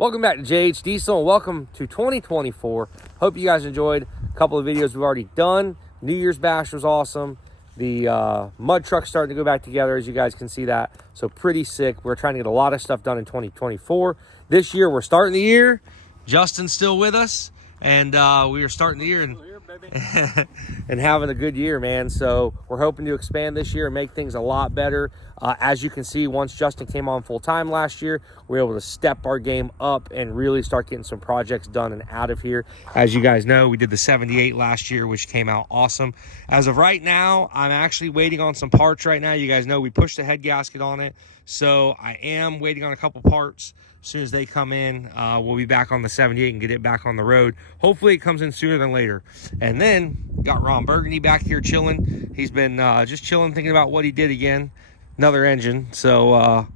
Welcome back to JH Diesel and welcome to 2024. Hope you guys enjoyed a couple of videos we've already done. New Year's Bash was awesome. The mud truck's starting to go back together, as you guys can see that. So pretty sick. We're trying to get a lot of stuff done in 2024. This year, we're starting the year. Justin's still with us, and we are starting the year and having a good year, man. So we're hoping to expand this year and make things a lot better. As you can see, once Justin came on full time last year, we were able to step our game up and really start getting some projects done and out of here. As you guys know, we did the 78 last year, which came out awesome. As of right now, I'm actually waiting on some parts right now. You guys know we pushed the head gasket on it, so I am waiting on a couple parts. As soon as they come in, we'll be back on the 78 and get it back on the road. Hopefully it comes in sooner than later. And then got Ron Burgundy back here chilling. He's been just chilling, thinking about what he did again. Another engine, so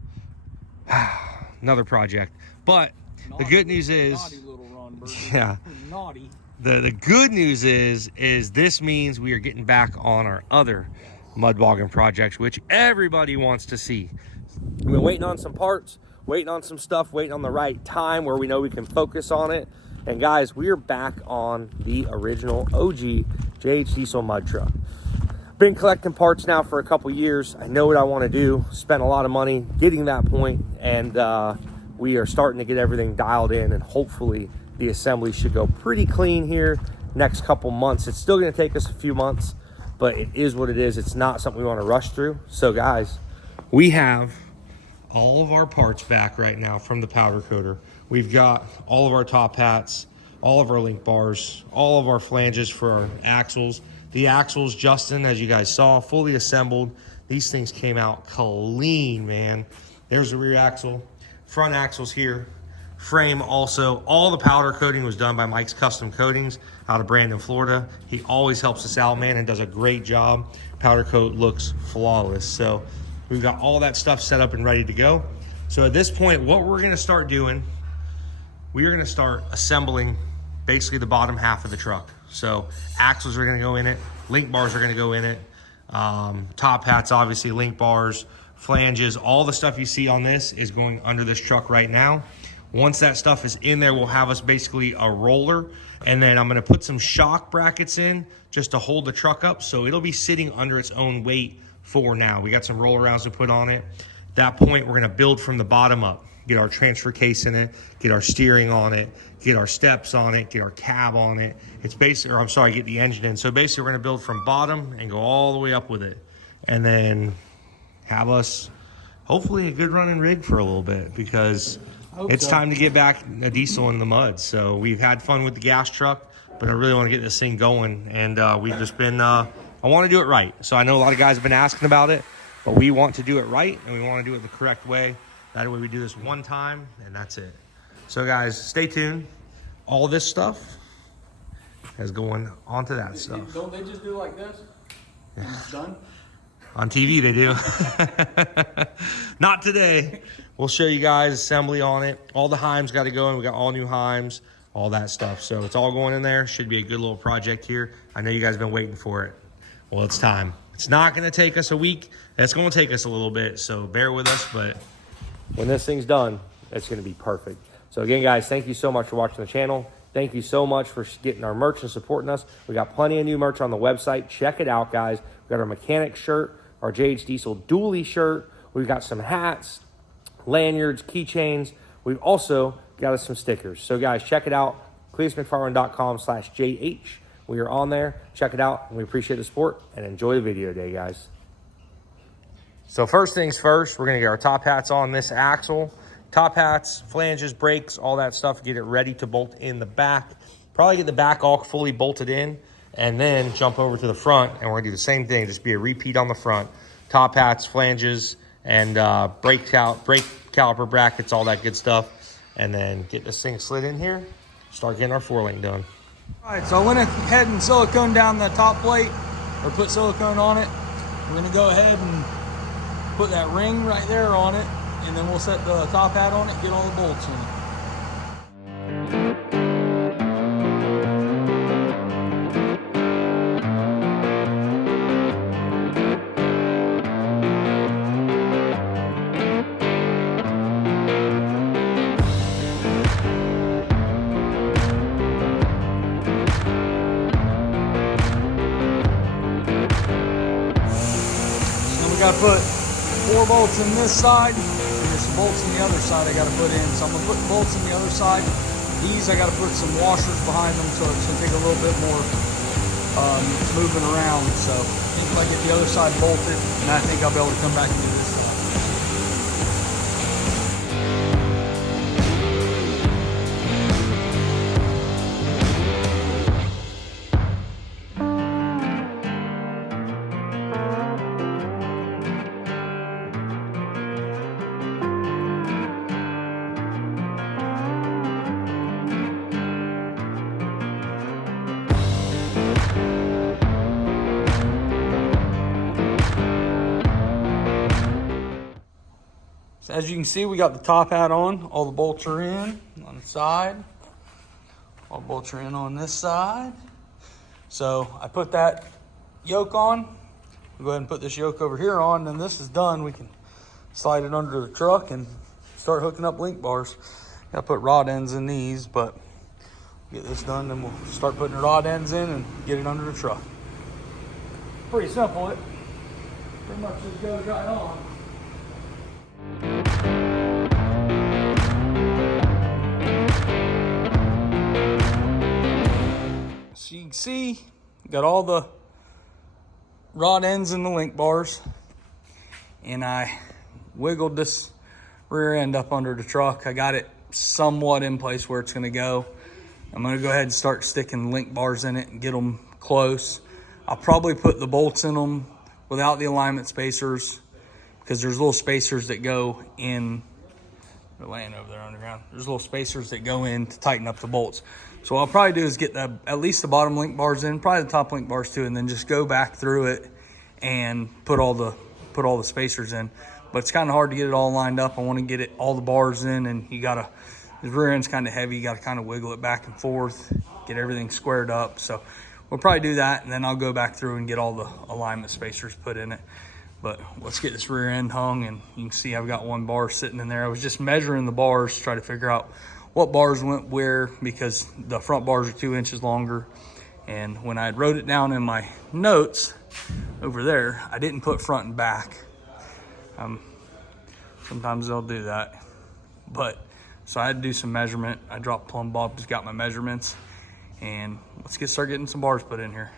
another project. But naughty, the good news is, naughty little Ron Burgundy. Yeah, naughty. The good news is this means we are getting back on our other mud bogging projects, which everybody wants to see. We've been waiting on some parts, waiting on some stuff, waiting on the right time where we know we can focus on it. And guys, we are back on the original OG JH Diesel mud truck. Been collecting parts now for a couple years. I know what I want to do. Spent a lot of money getting that point, and we are starting to get everything dialed in, and hopefully the assembly should go pretty clean here next couple months. It's still going to take us a few months, but it is what it is. It's not something we want to rush through. So guys, we have all of our parts back right now from the powder coater. We've got all of our top hats, all of our link bars, all of our flanges for our axles. The axles, Justin, as you guys saw, fully assembled. These things came out clean, man. There's the rear axle, front axles here, frame also. All the powder coating was done by Mike's Custom Coatings out of Brandon, Florida. He always helps us out, man, and does a great job. Powder coat looks flawless. So we've got all that stuff set up and ready to go. So at this point, what we're gonna start doing, we are gonna start assembling basically the bottom half of the truck. So axles are gonna go in it, link bars are gonna go in it, top hats, obviously, link bars, flanges, all the stuff you see on this is going under this truck right now. Once that stuff is in there, we'll have us basically a roller, and then I'm gonna put some shock brackets in just to hold the truck up, so it'll be sitting under its own weight for now. We got some roll arounds to put on it. At that point, we're gonna build from the bottom up, get our transfer case in it, get our steering on it, get our steps on it, get our cab on it. It's basically, or I'm sorry, get the engine in. So basically we're gonna build from bottom and go all the way up with it. And then have us, hopefully, a good running rig for a little bit, because it's time to get back a diesel in the mud. So we've had fun with the gas truck, but I really wanna get this thing going. And we've just been, I wanna do it right. So I know a lot of guys have been asking about it, but we want to do it right, and we wanna do it the correct way. That way we do this one time, and that's it. So guys, stay tuned. All this stuff is going onto that stuff. Don't they just do like this? And it's done? On TV they do. Not today. We'll show you guys assembly on it. All the heims got to go in. We got all new heims, all that stuff. So it's all going in there. Should be a good little project here. I know you guys have been waiting for it. Well, it's time. It's not going to take us a week. It's going to take us a little bit, so bear with us, but when this thing's done, it's going to be perfect. So again, guys, thank you so much for watching the channel. Thank you so much for getting our merch and supporting us. We got plenty of new merch on the website. Check it out, guys. We got our mechanic shirt, our JH Diesel dually shirt. We've got some hats, lanyards, keychains. We've also got us some stickers. So guys, check it out. CletusMcFarland.com/JH. We are on there. Check it out, and we appreciate the support, and enjoy the video today, guys. So first things first, we're gonna get our top hats on this axle. Top hats, flanges, brakes, all that stuff. Get it ready to bolt in the back. Probably get the back all fully bolted in, and then jump over to the front, and we're gonna do the same thing, just be a repeat on the front. Top hats, flanges, and brake caliper brackets, all that good stuff. And then get this thing slid in here, start getting our 4-link done. All right, so I went ahead and silicone down the top plate, or put silicone on it. We're gonna go ahead and put that ring right there on it, and then we'll set the top hat on it, get all the bolts in it. gotta put 4 bolts in this side, and there's some bolts on the other side I gotta put in. So I'm gonna put the bolts on the other side. These I gotta put some washers behind them, so it's gonna take a little bit more moving around. So I think if I get the other side bolted, and I think I'll be able to come back and do this side. So as you can see, we got the top hat on. All the bolts are in on the side. All the bolts are in on this side. So I put that yoke on. We'll go ahead and put this yoke over here on. And this is done. We can slide it under the truck and start hooking up link bars. Got to put rod ends in these, but get this done, then we'll start putting the rod ends in and get it under the truck. Pretty simple. It pretty much just goes right on. So you can see, got all the rod ends and the link bars, and I wiggled this rear end up under the truck. I got it somewhat in place where it's going to go. I'm going to go ahead and start sticking link bars in it and get them close. I'll probably put the bolts in them without the alignment spacers, because there's little spacers that go in. They're laying over there underground. There's little spacers that go in to tighten up the bolts. So what I'll probably do is get at least the bottom link bars in, probably the top link bars too, and then just go back through it and put all the spacers in. But it's kind of hard to get it all lined up. I want to get all the bars in, and the rear end's kind of heavy. You got to kind of wiggle it back and forth, get everything squared up. So we'll probably do that, and then I'll go back through and get all the alignment spacers put in it. But let's get this rear end hung, and you can see I've got 1 bar sitting in there. I was just measuring the bars to try to figure out what bars went where, because the front bars are 2 inches longer. And when I wrote it down in my notes over there, I didn't put front and back. Sometimes they'll do that. But so I had to do some measurement. I dropped Plumb Bob, just got my measurements, and let's start getting some bars put in here.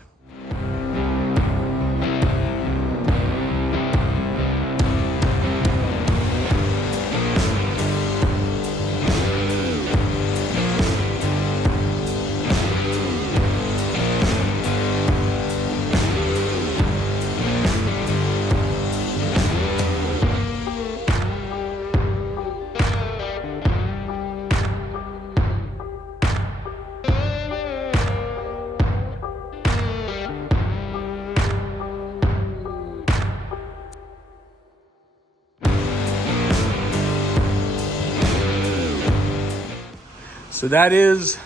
So that is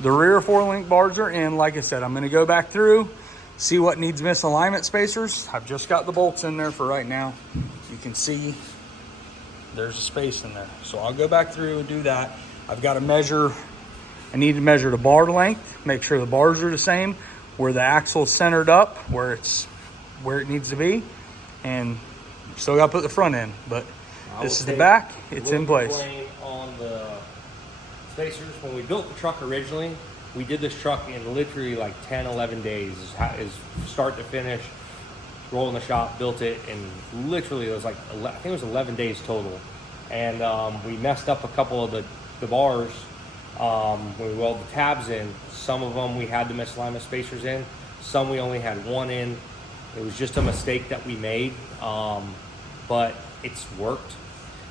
the rear 4 link bars are in. Like I said, I'm going to go back through, see what needs misalignment spacers. I've just got the bolts in there for right now. You can see there's a space in there. So I'll go back through and do that. I've got to measure, I need to measure the bar length, make sure the bars are the same, where the axle is centered up, where it needs to be, and still got to put the front in. But this is the back, it's in place. On the spacers, when we built the truck originally, we did this truck in literally like 10-11 days is start to finish, roll in the shop, built it, and literally it was like I think it was 11 days total. And we messed up a couple of the bars when we welded the tabs in. Some of them we had the misalignment spacers in, some we only had 1 in. It was just a mistake that we made, but it's worked.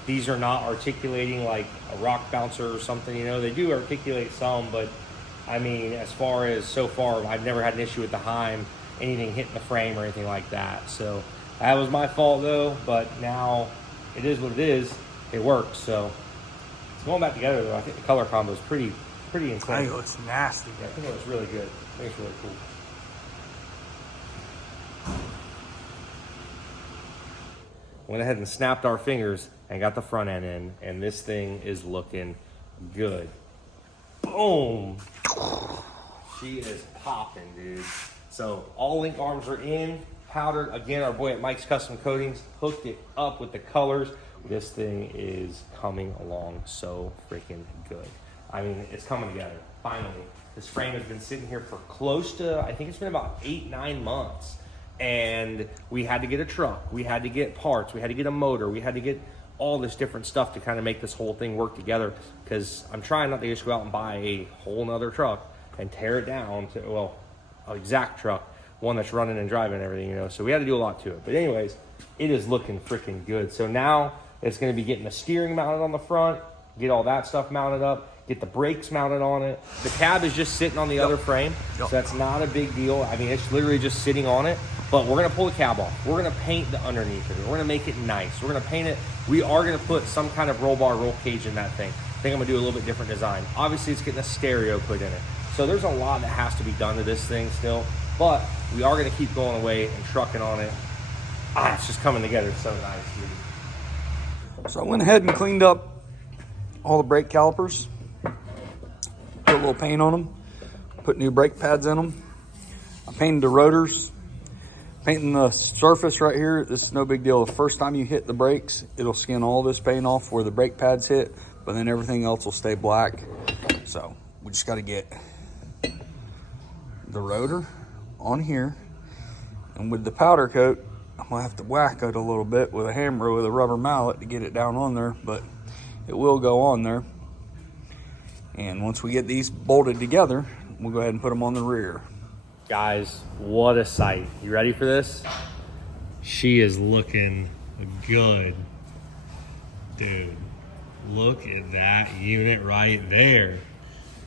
These are not articulating like a rock bouncer or something, you know. They do articulate some, but I mean, as far as so far, I've never had an issue with the Heim, anything hitting the frame or anything like that. So that was my fault though, but now it is what it is. It works. So it's going back together though. I think the color combo is pretty insane. I think it looks nasty. Yeah, I think it looks really good. I think it's really cool. Went ahead and snapped our fingers and got the front end in, and this thing is looking good. Boom! She is popping, dude. So all link arms are in, powdered. Again, our boy at Mike's Custom Coatings hooked it up with the colors. This thing is coming along so freaking good. I mean, it's coming together, finally. This frame has been sitting here for close to, I think it's been about 8-9 months. And we had to get a truck, we had to get parts, we had to get a motor, we had to get all this different stuff to kind of make this whole thing work together, because I'm trying not to just go out and buy a whole nother truck and tear it down to, well, an exact truck, one that's running and driving and everything, you know. So we had to do a lot to it. But anyways, it is looking freaking good. So now it's going to be getting the steering mounted on the front, get all that stuff mounted up, get the brakes mounted on it. The cab is just sitting on the other frame, so that's not a big deal. I mean, it's literally just sitting on it. But we're going to pull the cab off. We're going to paint the underneath of it. We're going to make it nice. We're going to paint it. We are going to put some kind of roll bar, roll cage in that thing. I think I'm going to do a little bit different design. Obviously, it's getting a stereo put in it. So there's a lot that has to be done to this thing still. But we are going to keep going away and trucking on it. It's just coming together so nice, dude. So I went ahead and cleaned up all the brake calipers. Put a little paint on them. Put new brake pads in them. I painted the rotors. Painting the surface right here, this is no big deal. The first time you hit the brakes, it'll skin all this paint off where the brake pads hit, but then everything else will stay black. So we just got to get the rotor on here, and with the powder coat, I'm gonna have to whack it a little bit with a hammer with a rubber mallet to get it down on there, but it will go on there. And once we get these bolted together, we'll go ahead and put them on the rear. Guys, what a sight. You ready for this? She is looking good. Dude, look at that unit right there.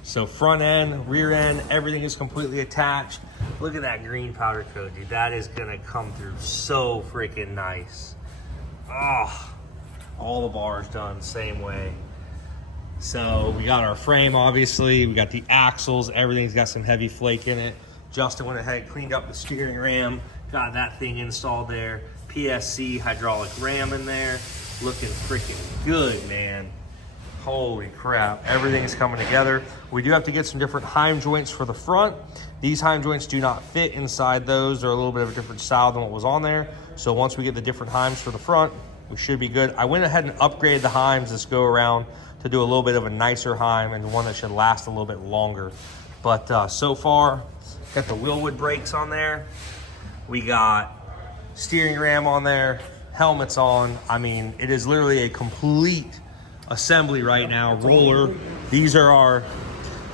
So front end, rear end, everything is completely attached. Look at that green powder coat, dude. That is gonna come through so freaking nice. Oh, all the bars done same way. So we got our frame, obviously. We got the axles. Everything's got some heavy flake in it. Justin went ahead and cleaned up the steering ram, got that thing installed there. PSC hydraulic ram in there. Looking freaking good, man. Holy crap, everything is coming together. We do have to get some different heim joints for the front. These heim joints do not fit inside those. They're a little bit of a different style than what was on there. So once we get the different heims for the front, we should be good. I went ahead and upgraded the heims this go around to do a little bit of a nicer heim and one that should last a little bit longer. But so far, got the Willwood brakes on there. We got steering ram on there, helmets on. I mean, it is literally a complete assembly right now. Roller. These are our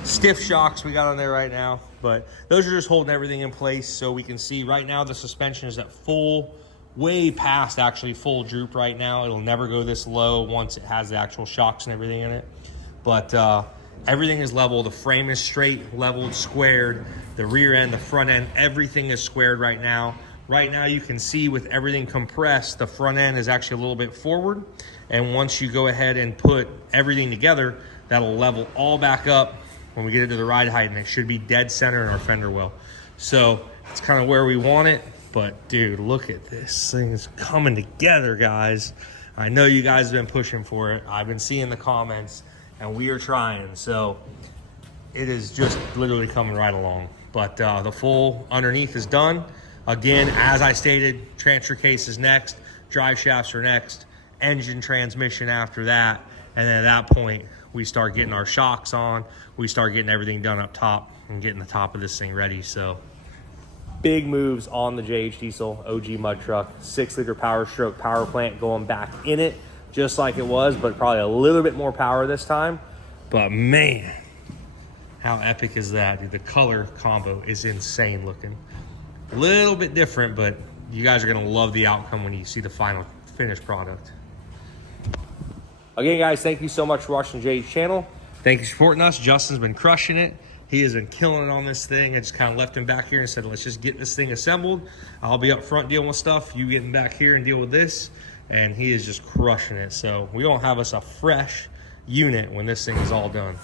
stiff shocks we got on there right now. But those are just holding everything in place so we can see right now the suspension is at full, way past actually full droop right now. It'll never go this low once it has the actual shocks and everything in it. But everything is level. The frame is straight, leveled, squared. The rear end, the front end, everything is squared right now. Right now you can see with everything compressed, the front end is actually a little bit forward. And once you go ahead and put everything together, that'll level all back up when we get into the ride height, and it should be dead center in our fender well. So it's kind of where we want it. But dude, look at this thing is coming together, guys. I know you guys have been pushing for it. I've been seeing the comments and we are trying. So it is just literally coming right along. But the full underneath is done. Again, as I stated, transfer case is next, drive shafts are next, engine transmission after that. And then at that point, we start getting our shocks on, we start getting everything done up top and getting the top of this thing ready. So big moves on the JH Diesel OG mud truck, 6-liter Powerstroke power plant going back in it, just like it was, but probably a little bit more power this time. But man, how epic is that, dude? The color combo is insane looking. A little bit different, but you guys are gonna love the outcome when you see the final finished product. Again, guys, thank you so much for watching Jay's channel. Thank you for supporting us. Justin's been crushing it. He has been killing it on this thing. I just kind of left him back here and said, let's just get this thing assembled. I'll be up front dealing with stuff. You getting back here and deal with this. And he is just crushing it. So we don't have us a fresh unit when this thing is all done.